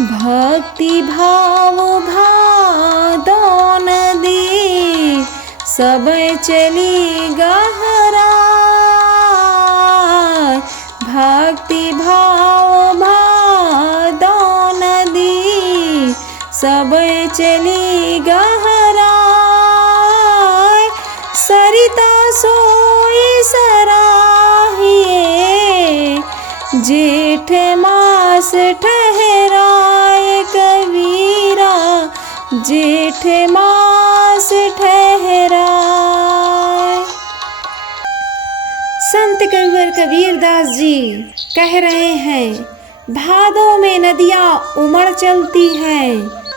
भक्ति भाव भादो नदी सब चली गहराय। भक्ति भाव भादो नदी सब चली गहराय। सरिता सोई सराहिए जेठ मास ठहराए कबीरा जेठ मास ठहराए। संत कविवर कबीरदास जी कह रहे हैं, भादों में नदियाँ उमड़ चलती हैं,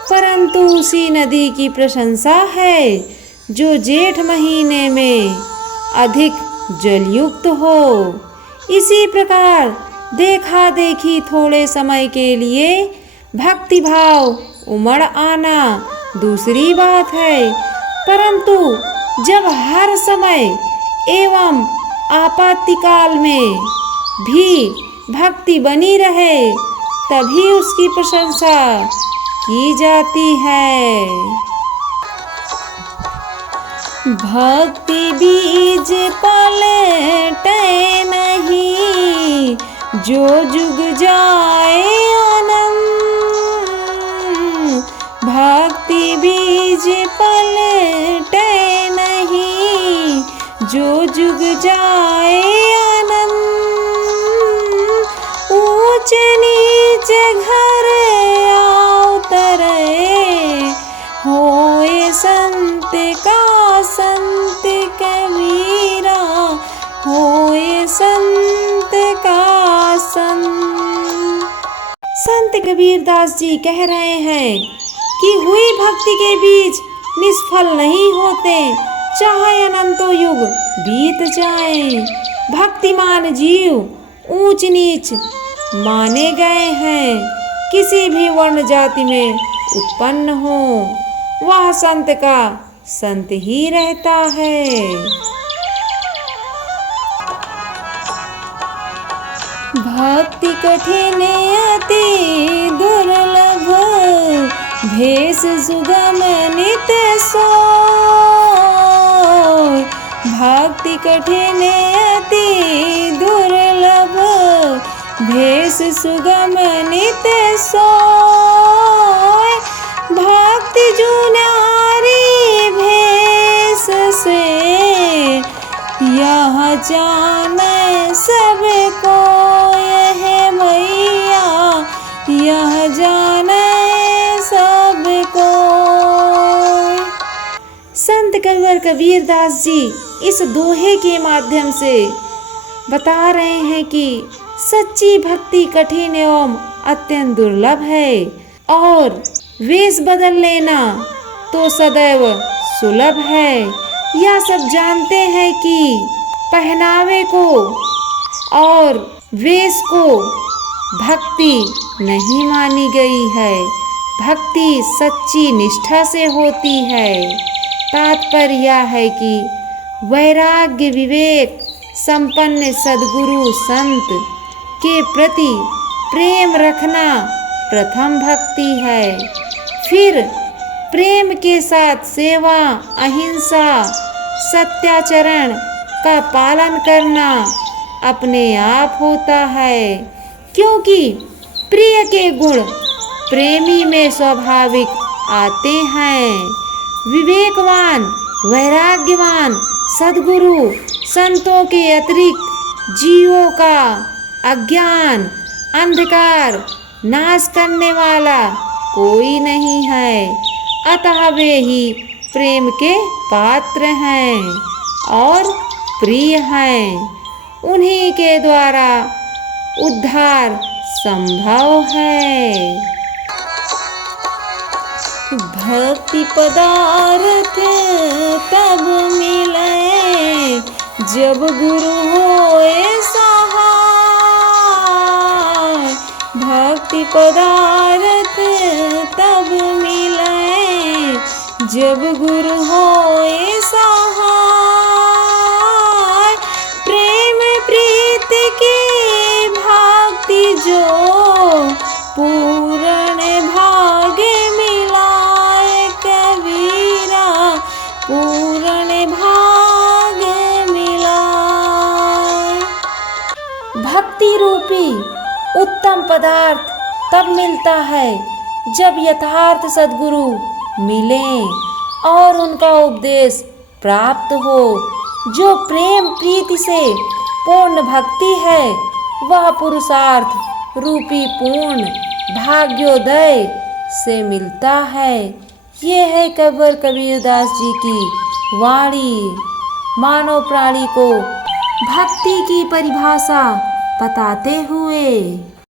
परंतु उसी नदी की प्रशंसा है जो जेठ महीने में अधिक जलयुक्त हो। इसी प्रकार देखा देखी थोड़े समय के लिए भक्ति भाव उमड़ आना दूसरी बात है, परंतु जब हर समय एवं आपातकाल में भी भक्ति बनी रहे तभी उसकी प्रशंसा की जाती है। भक्ति बीज पलटे नहीं जो जुग जाए आनंद। भक्ति बीज पलटे नहीं जो जुग जाए आनंद। ऊंच नीच घर उतरे होए संत का संत कबीरा होए संत का संत। संत कबीरदास जी कह रहे हैं कि हुई भक्ति के बीज निष्फल नहीं होते, चाहे अनंतों युग बीत जाए। भक्तिमान जीव ऊंच नीच माने गए हैं, किसी भी वर्ण जाति में उत्पन्न हो वह संत का संत ही रहता है। भक्ति कठिन अति दुर्लभ भेष सुगम नित सोय। भक्ति कठिन अति दुर्लभ भेष सुगम नित सोय। भक्ति जो नारी भेष से यह जाने सबको है मैया यह जाने सबको। संत कविवर कबीरदास जी इस दोहे के माध्यम से बता रहे हैं कि सच्ची भक्ति कठिन एवं अत्यंत दुर्लभ है और वेश बदल लेना तो सदैव सुलभ है। यह सब जानते हैं कि पहनावे को और वेश को भक्ति नहीं मानी गई है। भक्ति सच्ची निष्ठा से होती है। तात्पर्य यह है कि वैराग्य विवेक संपन्न सद्गुरु संत के प्रति प्रेम रखना प्रथम भक्ति है। फिर प्रेम के साथ सेवा अहिंसा सत्याचरण का पालन करना अपने आप होता है, क्योंकि प्रिय के गुण प्रेमी में स्वाभाविक आते हैं। विवेकवान वैराग्यवान सद्गुरु संतों के अतिरिक्त जीवों का अज्ञान अंधकार नाश करने वाला कोई नहीं है, अतः वे ही प्रेम के पात्र हैं और प्रिय हैं। उन्हीं के द्वारा उद्धार संभव है। भक्ति पदार्थ तब मिले जब गुरु होए सहाय। भक्ति पदार्थ तब मिले जब गुरु होए सहाय। प्रेम प्रीत की भक्ति जो पूर्ण भक्ति रूपी उत्तम पदार्थ तब मिलता है जब यथार्थ सद्गुरु मिलें और उनका उपदेश प्राप्त हो। जो प्रेम प्रीति से पूर्ण भक्ति है वह पुरुषार्थ रूपी पूर्ण भाग्योदय से मिलता है। ये है कव्वर कबीरदास जी की वाणी, मानव प्राणी को भक्ति की परिभाषा बताते हुए।